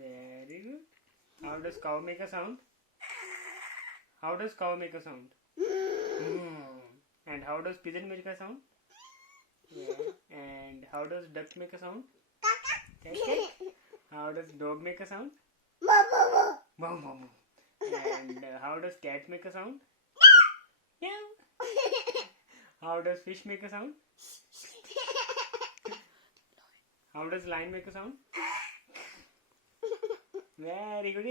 Very good. How does cow make a sound? How does cow make a sound? And how does pigeon make a sound? Yeah. And how does duck make a sound? How does dog make a sound? And how does cat make a sound? How does fish make a sound? How does lion make a sound? Very good.